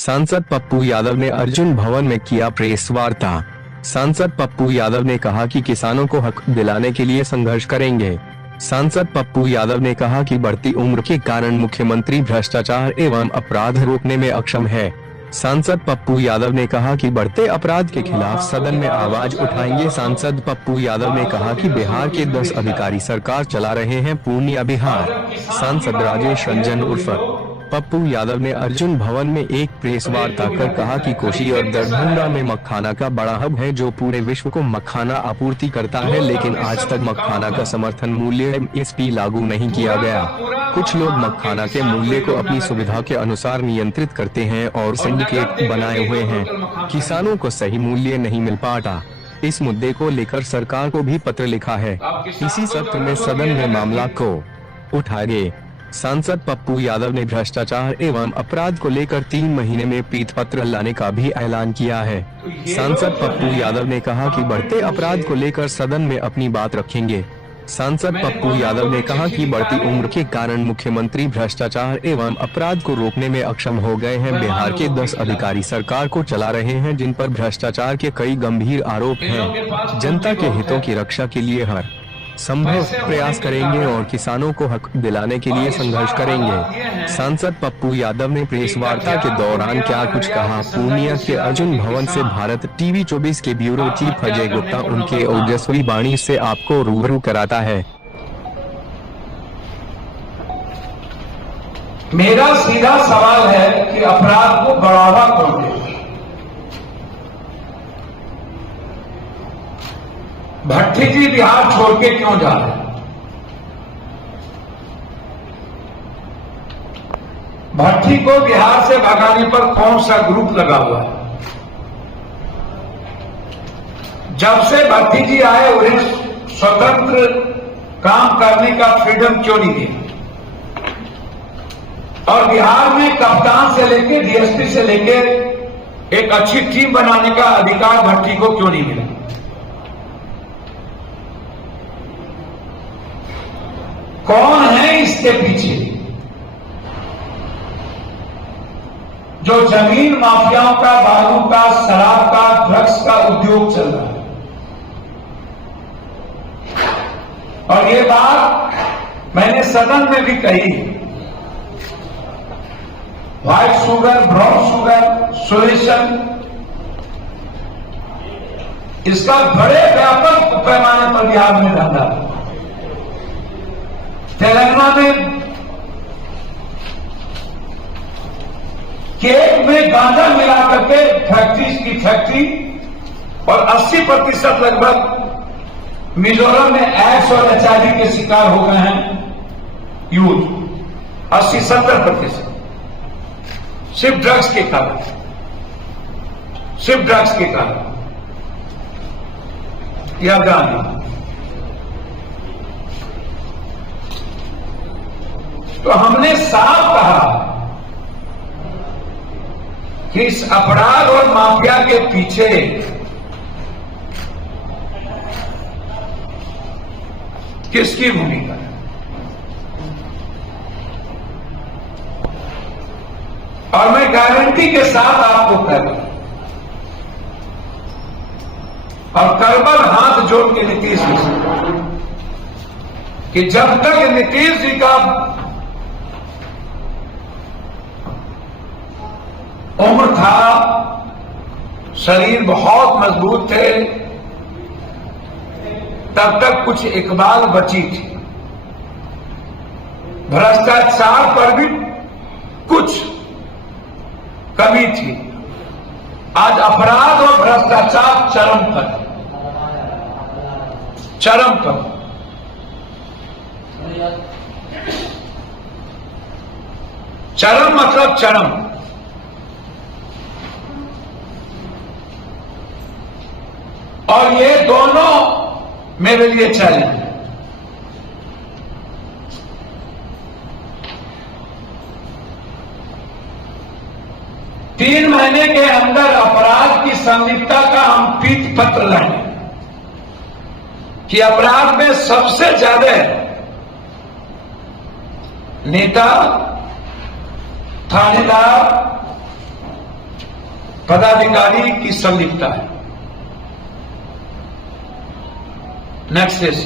सांसद पप्पू यादव ने अर्जुन भवन में किया प्रेस वार्ता। सांसद पप्पू यादव ने कहा कि किसानों को हक दिलाने के लिए संघर्ष करेंगे। सांसद पप्पू यादव ने कहा कि बढ़ती उम्र के कारण मुख्यमंत्री भ्रष्टाचार एवं अपराध रोकने में अक्षम है। सांसद पप्पू यादव ने कहा कि बढ़ते अपराध के खिलाफ सदन में आवाज उठाएंगे। सांसद पप्पू यादव ने कहा कि बिहार के 10 अधिकारी सरकार चला रहे हैं पूर्णिया बिहार। सांसद राजेश रंजन उर्फ पप्पू यादव ने अर्जुन भवन में एक प्रेस वार्ता कर कहा कि कोसी और दरभंगा में मखाना का बड़ा हब है जो पूरे विश्व को मखाना आपूर्ति करता है, लेकिन आज तक मखाना का समर्थन मूल्य MSP लागू नहीं किया गया। कुछ लोग मखाना के मूल्य को अपनी सुविधा के अनुसार नियंत्रित करते हैं और सिंडिकेट बनाए हुए हैं। किसानों को सही मूल्य नहीं मिल पाता। इस मुद्दे को लेकर सरकार को भी पत्र लिखा है। इसी सत्र में सदन में मामला को उठाएंगे। सांसद पप्पू यादव ने भ्रष्टाचार एवं अपराध को लेकर 3 महीने में पीठ पत्र लाने का भी ऐलान किया है। सांसद पप्पू यादव ने कहा कि बढ़ते अपराध को लेकर सदन में अपनी बात रखेंगे। सांसद पप्पू यादव ने कहा कि बढ़ती उम्र के कारण मुख्यमंत्री भ्रष्टाचार एवं अपराध को रोकने में अक्षम हो गए हैं। बिहार के 10 अधिकारी सरकार को चला रहे हैं जिन पर भ्रष्टाचार के कई गंभीर आरोप हैं। जनता के हितों की रक्षा के लिए हर संभव प्रयास करेंगे और किसानों को हक दिलाने के लिए संघर्ष करेंगे। सांसद पप्पू यादव ने प्रेस वार्ता के दौरान क्या कुछ कहा, पूर्णिया के अर्जुन भवन से भारत टीवी 24 के ब्यूरो चीफ अजय गुप्ता उनके ओजस्वी वाणी से आपको रूबरू कराता है। मेरा सीधा सवाल है कि अपराध को बढ़ावा कौन देगा? भट्टी जी बिहार छोड़ के क्यों जा रहे हैं? भट्टी को बिहार से भगाने पर कौन सा ग्रुप लगा हुआ है? जब से भट्टी जी आए उन्हें स्वतंत्र काम करने का फ्रीडम क्यों नहीं दिया? और बिहार में कप्तान से लेकर DSP से लेकर एक अच्छी टीम बनाने का अधिकार भट्टी को क्यों नहीं मिला? कौन है इसके पीछे? जो जमीन माफियाओं का, बालू का, शराब का, ड्रग्स का उद्योग चल रहा है। और ये बात मैंने सदन में भी कही। White sugar, brown sugar solution, इसका बड़े व्यापक पैमाने पर बिहार में धंधा है। तेलंगाना में केक में गांजा मिला करके फैक्ट्री और 80% लगभग मिजोरम में एड्स और HIV के शिकार हो गए हैं यूथ। 80-70% सिर्फ ड्रग्स के कारण, या गांधी। तो हमने साफ कहा कि इस अपराध और माफिया के पीछे किसकी भूमिका है? और मैं गारंटी के साथ आपको कह रहा हूं और करबल हाथ जोड़ के नीतीश जी से कि जब तक नीतीश जी का उम्र था, शरीर बहुत मजबूत थे, तब तक कुछ इकबाल बची थी। भ्रष्टाचार पर भी कुछ कमी थी। आज अपराध और भ्रष्टाचार चरम पर। चरम मतलब चरम। और ये दोनों मेरे लिए चैलेंज है। तीन महीने के अंदर अपराध की संदिग्धता का हम पीठ पत्र लाएंगे कि अपराध में सबसे ज्यादा नेता, थानेदार, पदाधिकारी की संलिप्तता है। नेक्स्ट इज,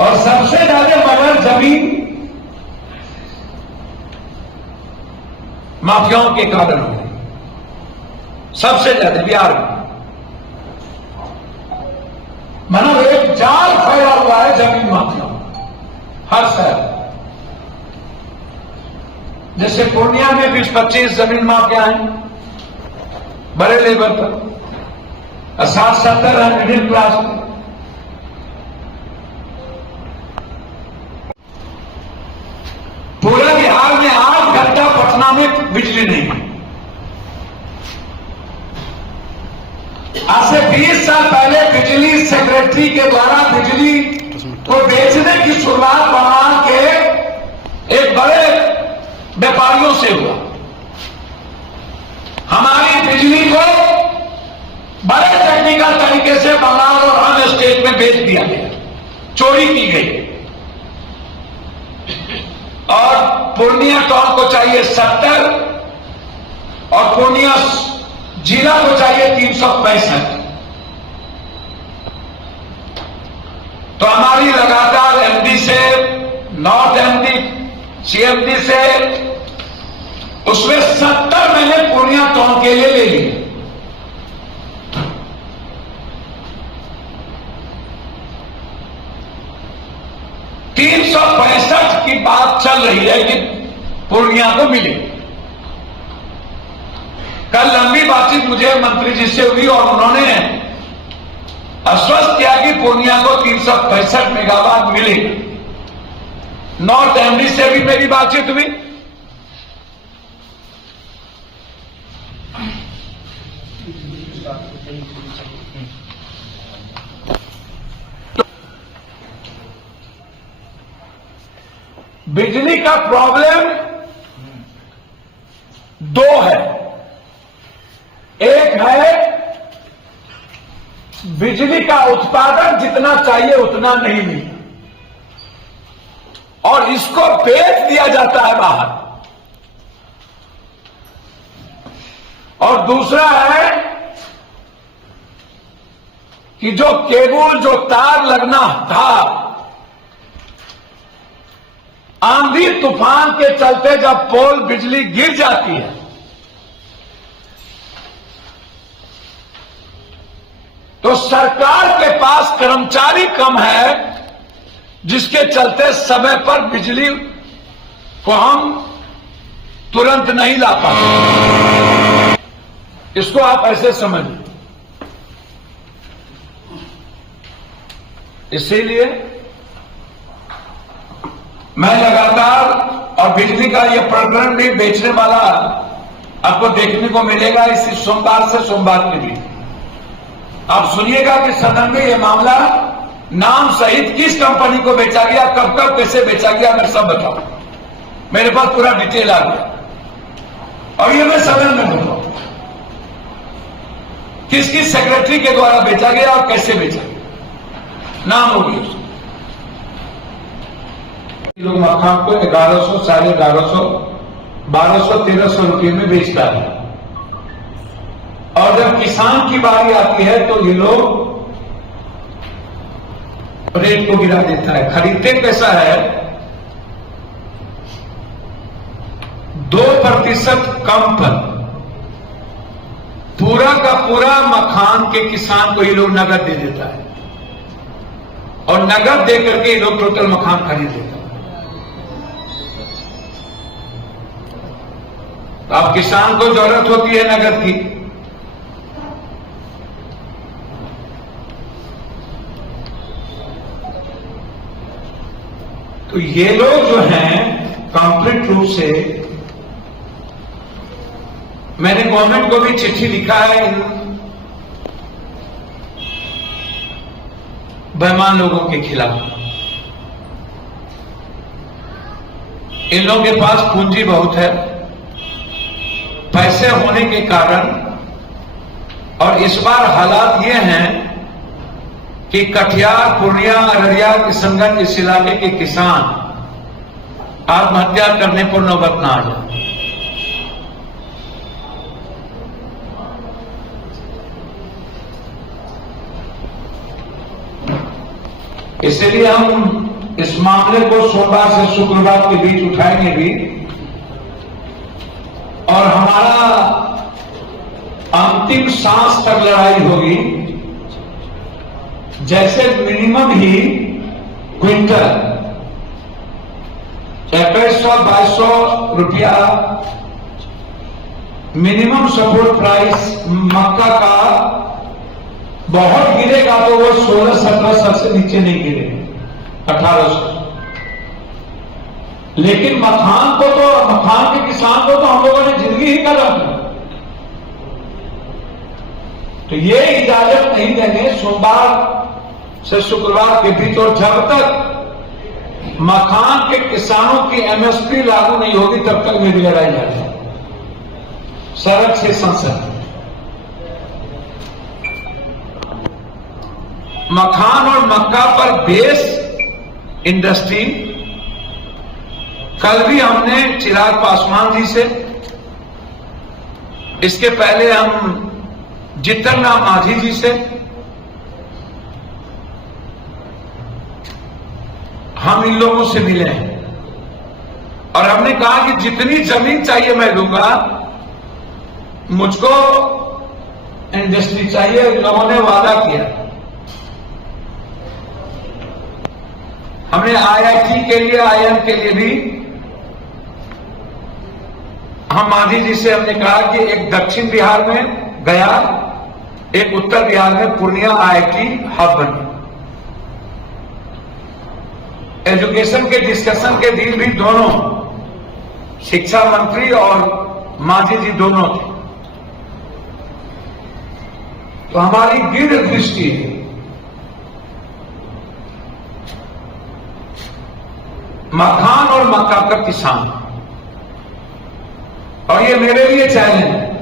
और सबसे ज्यादा मर्डर जमीन माफियाओं के कारण हो रही, सबसे ज्यादा बिहार में। मतलब एक जाल फैला हुआ है जमीन माफिया हर शहर। जैसे पूर्णिया में 20-25 जमीन माफिया हैं बड़े लेवल पर, 60-70 है मिडिल क्लास में। पूरे बिहार में 8 घंटा पटना में बिजली नहीं है। आज से 20 साल पहले बिजली सेक्रेटरी के द्वारा बिजली को बेचने की शुरुआत बना के एक बड़े व्यापारियों से हुआ। हमारी बिजली को बड़े टेक्निकल तरीके से बंगाल और अन्य स्टेट में बेच दिया गया, चोरी की गई। और पूर्णिया टाउन को चाहिए 70 और पूर्णिया जिला को चाहिए 365। तो हमारी लगातार एमडी से, नॉर्थ एमडी, सीएमडी से, उसमें 70 मैंने पूर्णिया टाउन के लिए ले ली। की बात चल रही है कि पूर्णिया को मिले। कल लंबी बातचीत मुझे मंत्री जी से हुई और उन्होंने आश्वस्त किया कि पूर्णिया को 365 मेगावाट मिले। नॉर्थ एमडी से भी मेरी बातचीत हुई। बिजली का प्रॉब्लम दो है। एक है बिजली का उत्पादन जितना चाहिए उतना नहीं मिलता और इसको बेच दिया जाता है बाहर। और दूसरा है कि जो केबल, जो तार लगना था, आंधी तूफान के चलते जब पोल बिजली गिर जाती है तो सरकार के पास कर्मचारी कम है, जिसके चलते समय पर बिजली को हम तुरंत नहीं ला पाते। इसको आप ऐसे समझिए। इसीलिए मैं लगातार, और बिजली का यह प्रकरण भी बेचने वाला आपको देखने को मिलेगा इसी सोमवार से सोमवार के लिए। आप सुनिएगा कि सदन में यह मामला नाम सहित किस कंपनी को बेचा गया, कब कब कैसे बेचा गया, मैं सब बताऊं। मेरे पास पूरा डिटेल आ गया और ये मैं सदन में बताऊं किस किस सेक्रेटरी के द्वारा बेचा गया और कैसे बेचा गया, नाम होगी उसका। लोग मखान को 1100, 1150, 1200, 1300 रुपये में बेचता है और जब किसान की बारी आती है तो ये लोग रेट को गिरा देता है। खरीदते कैसा है, 2% कम पर पूरा का पूरा मखान के किसान को ये लोग नगद दे देता है और नगद दे करके ये लोग टोटल मखान खरीद लेता है। अब किसान को जरूरत होती है नगद की, तो ये लोग जो हैं कंप्लीट रूप से, मैंने गवर्नमेंट को भी चिट्ठी लिखा है इन बेईमान लोगों के खिलाफ। इन लोगों के पास पूंजी बहुत है, पैसे होने के कारण, और इस बार हालात ये हैं कि कटिहार, पूर्णिया, अररिया, किशनगंज, इस इलाके के किसान आत्महत्या करने पर नौबत न आ जाए। इसलिए हम इस मामले को सोमवार से शुक्रवार के बीच उठाएंगे भी, और हमारा अंतिम सांस तक लड़ाई होगी। जैसे मिनिमम ही क्विंटल 2100-2200 रुपया मिनिमम सपोर्ट प्राइस मक्का का बहुत गिरेगा तो वो 1600-1700 से नीचे नहीं गिरेगा, 1800। लेकिन मखान को तो, मखान के किसान को तो हम लोगों ने जिंदगी ही कर रखी, तो ये इजाजत नहीं देंगे सोमवार से शुक्रवार के बीच। और जब तक मखान के किसानों की एमएसपी लागू नहीं होगी तब तक मेरी लड़ाई जारी है, सड़क से संसद। मखान और मक्का पर बेस इंडस्ट्री, कल भी हमने चिराग पासवान जी से, इसके पहले हम जितन राम मांझी जी से, हम इन लोगों से मिले हैं और हमने कहा कि जितनी जमीन चाहिए मैं लूंगा, मुझको इंडस्ट्री चाहिए। इन लोगों ने वादा किया। हमने आईआईटी के लिए, आईआईएम के लिए भी हम मांझी जी से हमने कहा कि एक दक्षिण बिहार में गया, एक उत्तर बिहार में पूर्णिया आईआईटी हब बने। एजुकेशन के डिस्कशन के दिन भी दोनों, शिक्षा मंत्री और मांझी जी दोनों थे। तो हमारी दृढ़ दृष्टि है, मखान और मक्का का किसान, और ये मेरे लिए चैलेंज है।